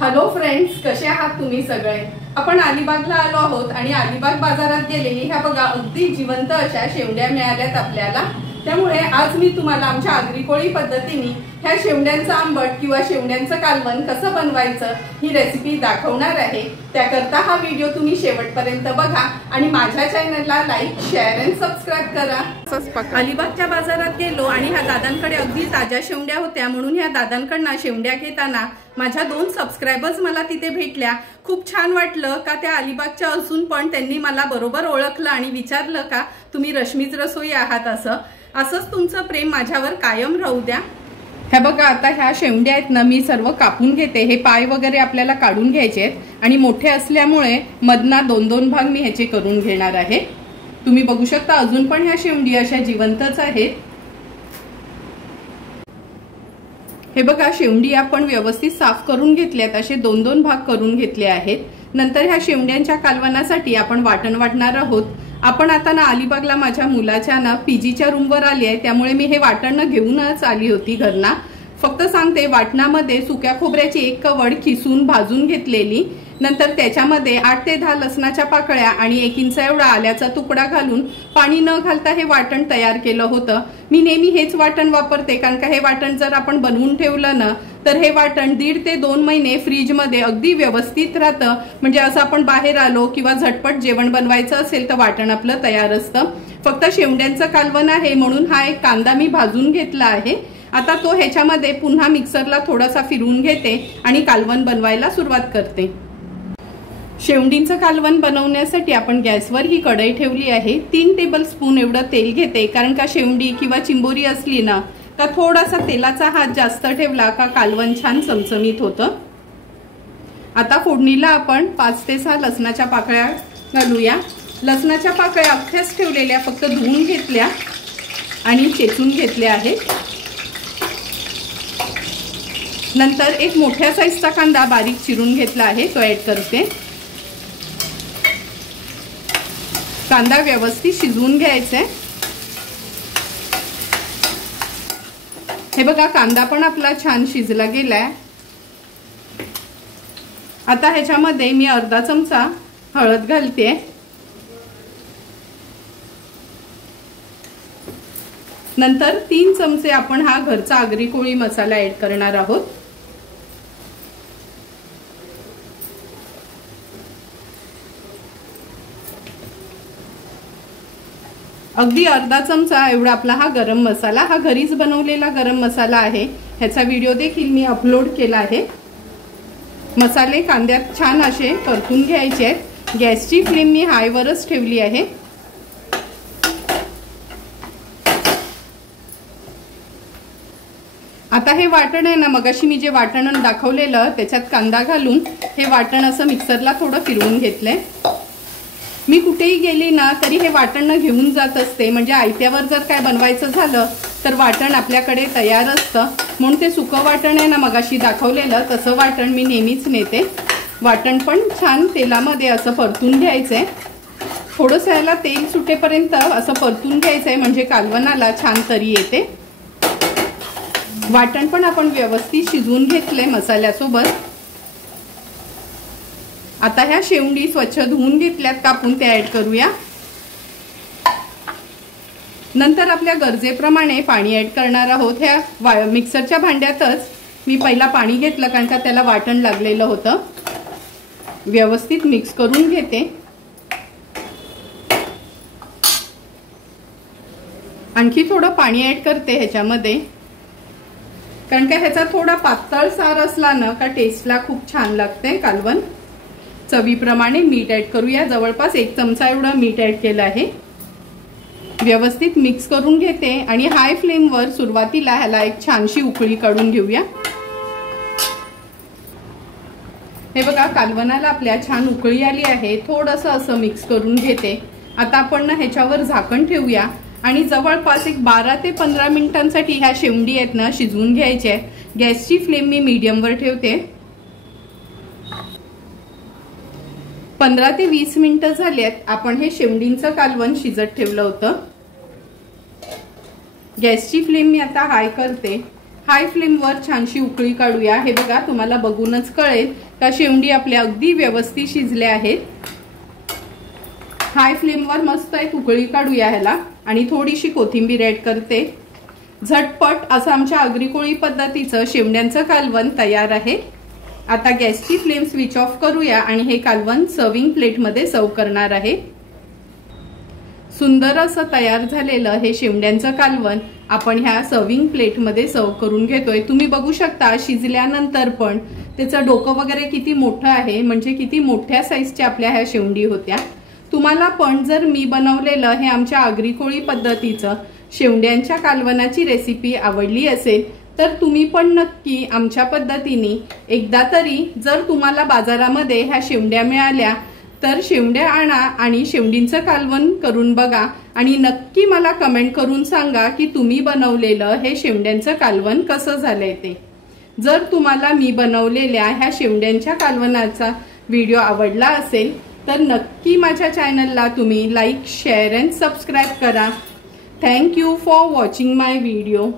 Hello friends, कसे आहात तुम्ही सगळे। आपण अलिबागला आलो आहोत आणि अलिबाग बाजारात गेलेली ह्या बघा अगदी जिवंत अशा शेवड्या मिळाल्यात आपल्याला। त्यामुळे आज मी तुम्हाला आमच्या आगरी कोळी पद्धतीने ह्या शेवड्यांचं आंबट किंवा शेवड्यांचं कालवण कसं बनवायचं ही रेसिपी दाखवणार आहे। त्याकरता हा व्हिडिओ तुम्ही शेवटपर्यंत बघा आणि माझ्या चॅनलला लाईक, शेअर आणि सबस्क्राइब करा। अलिबागच्या बाजारात गेलो आणि ह्या दादांकडे अगदी ताज्या शेवड्या होत्या, म्हणून ह्या दादांकडनं शेवड्या घेताना माझ्या 2 सबस्क्रायबर्स मला तिथे भेटल्या। खूप छान वाटलं का त्या अलिबागच्या असून पण त्यांनी मला बरोबर ओळखलं आणि विचारलं का तुम्ही रश्मीच रसोई आहात। असंच तुमचं प्रेम माझ्यावर कायम राहू द्या। हे बघा आता ह्या शेवड्या आहेत ना, मी सर्व कापून घेते। हे पाय वगैरे आपल्याला काढून घ्यायचे आहेत आणि मोठे असल्यामुळे मधना 2-2 भाग मी ह्याचे करून घेणार आहे। तुम्ही बघू शकता अजून पण ह्या शेवडी अशा जिवंतच आहेत। हे बघा शेवडी आपण व्यवस्थित साफ करून घेतल्यात, असे 2-2 भाग करून घेतले आहेत। नंतर ह्या शेवड्यांच्या कालवणासाठी आपण वाटण वाटणार आहोत। आपण आता ना अलिबागला माझ्या मुलाच्या ना पीजीच्या रूमवर आली आहे, त्यामुळे मी हे वाटण घेऊनच आली होती घरना। फक्त सांगते, वाटणामध्ये सुक्या खोबऱ्याची 1 कवड खिसून भाजून घेतलेली, नंतर त्याच्यामध्ये 8 ते 10 लसणाच्या पाकळ्या आणि 1 इंच एवढा आल्याचा तुकडा घालून पाणी न घालता हे वाटण तयार केलं होतं। मी नेहमी हेच वाटण वापरते, कारण का हे वाटण जर आपण बनवून ठेवलं ना तर हे वाटण 1.5 ते 2 महिने फ्रीज मध्ये अगदी व्यवस्थित राहतं। म्हणजे असं आपण बाहेर आलो किंवा झटपट जेवण बनवायचं असेल तर वाटण आपलं तयार असतं। फक्त शेवड्यांचं कालवण आहे म्हणून हा एक कांदा मी भाजून घेतला आहे। आता तो ह्याच्यामध्ये पुन्हा मिक्सरला थोडासा फिरवून घेते आणि कालवण बनवायला सुरुवात करते। शेवडींचं कालवण बनवण्यासाठी आपण गॅसवर ही कढई ठेवली आहे। 3 टेबलस्पून एवढं तेल घेते, कारण का शेवडी किंवा चिंबोरी असली ना का थोडासा तेलाचा हात जास्त ठेवला का कालवण छान चमचमीत होतं। आता फोडणीला आपण 5 ते 6 लसणाच्या पाकळ्या घालूया। लसणाच्या पाकळ्या अख्ख्याच ठेवलेल्या, फक्त धुवून घेतल्या आणि चेचून घेतल्या आहेत। नंतर एक मोठ्या साईजचा कांदा बारीक चिरून घेतला आहे, तो ऍड करते। कांदा व्यवस्थित शिजवून घ्यायचा आहे। हे बघा कांदा पण आपला छान शिजला गेलाय। आता ह्याच्यामध्ये मी अर्धा चमचा हळद घालते। नंतर 3 चमचे आपण हा घरचा आगरी कोळी मसाला ऍड करणार आहोत। अगदी अर्धा चमचा एवढा आपला हा गरम मसाला, हा घरीच बनवलेला गरम मसाला आहे। ह्याचा व्हिडिओ देखील मी अपलोड केला आहे। मसाले कांद्यात छान असे परतून घ्यायचे आहेत। गॅसची फ्लेम मी हायवरच ठेवली आहे। आता हे वाटण आहे ना, मगाशी मी जे वाटण दाखवलेलं त्याच्यात कांदा घालून हे वाटण असं मिक्सरला थोडं फिरवून घेतलंय। मी कुठेही गेली ना तरी हे वाटण घेऊन जात असते, म्हणजे आयत्यावर जर काय बनवायचं झालं तर वाटण आपल्याकडे तयार असतं। म्हणून ते सुकं वाटण आहे ना मगाशी दाखवलेलं तसं वाटण मी नेहमीच नेते। वाटण पण छान तेलामध्ये असं परतून घ्यायचंय। थोडंसं याला तेल सुटेपर्यंत असं परतून घ्यायचंय, म्हणजे कालवणाला छान तरी येते। वाटण पण आपण व्यवस्थित शिजवून घेतले मसाल्यासोबत। आता ह्या शेवडी स्वच्छ धुवून घेतल्यात कापून, त्या ऍड करूया। नंतर आपल्या गरजेप्रमाणे पाणी ऍड करणार आहोत। ह्या मिक्सरच्या भांड्यातच मी पहिला पाणी घेतलं, कारण का त्याला वाटण लागलेलं होतं। व्यवस्थित मिक्स करून घेते। आणखी थोडं पाणी ऍड करते ह्याच्यामध्ये, कारण का ह्याचा थोडा पातळ सार असला ना का टेस्टला खूप छान लागते कालवण। चवीप्रमाणे मीठ ऍड करूया। जवळपास 1 चमचा एवढं मीठ ऍड केलं आहे। व्यवस्थित मिक्स करून घेते आणि हाय फ्लेमवर सुरुवातीला ह्याला एक छानशी उकळी काढून घेऊया। हे बघा कालवणाला आपल्या छान उकळी आली आहे। थोडंसं असं मिक्स करून घेते। आता आपण ना ह्याच्यावर झाकण ठेवूया आणि जवळपास एक 12 ते 15 मिनिटांसाठी ह्या शेवडी आहेत ना शिजवून घ्यायच्या। गॅसची फ्लेम मी मीडियमवर ठेवते। 15 ते 20 मिनिटं झालेत, आपण हे शेवडींचं कालवण शिजत ठेवलं होतं। गॅसची फ्लेम मी आता हाय करते हाय फ्लेमवर छानशी उकळी काढूया। हे बघा तुम्हाला बघूनच कळेल का शेवंडी आपल्या अगदी व्यवस्थित शिजल्या आहेत। हाय फ्लेमवर मस्त एक उकळी काढूया ह्याला आणि थोडीशी कोथिंबीर ऍड करते। झटपट असं आमच्या आगरी कोळी पद्धतीचं शेवंड्यांचं कालवण तयार आहे। आता गॅसची फ्लेम स्विच ऑफ करूया आणि हे कालवण सर्विंग प्लेटमध्ये सर्व करणार आहे। सुंदर असं तयार झालेलं हे शेवंड्यांचं कालवण आपण ह्या सर्विंग प्लेटमध्ये सर्व करून घेतोय। तुम्ही बघू शकता शिजल्यानंतर पण त्याचं डोकं वगैरे किती मोठं आहे, म्हणजे किती मोठ्या साईजच्या आपल्या ह्या शेवंडी होत्या। तुम्हाला पण जर मी बनवलेलं हे आमच्या आगरी कोळी पद्धतीचं शेवंड्यांच्या कालवणाची रेसिपी आवडली असेल तर तुम्ही पण नक्की आमच्या पद्धतीने एकदा तरी, जर तुम्हाला बाजारामध्ये ह्या शेवंड्या मिळाल्या तर शेवंड्या आणा आणि शेवंडींचं कालवण करून बघा आणि नक्की मला कमेंट करून सांगा की तुम्ही बनवलेलं हे शेवंड्यांचं कालवण कसं झालंय ते। जर तुम्हाला मी बनवलेल्या ह्या शेवंड्यांच्या कालवणाचा व्हिडिओ आवडला असेल तर नक्की माझ्या चॅनलला तुम्ही लाईक, शेअर अँड सबस्क्राईब करा। Thank you for watching my video.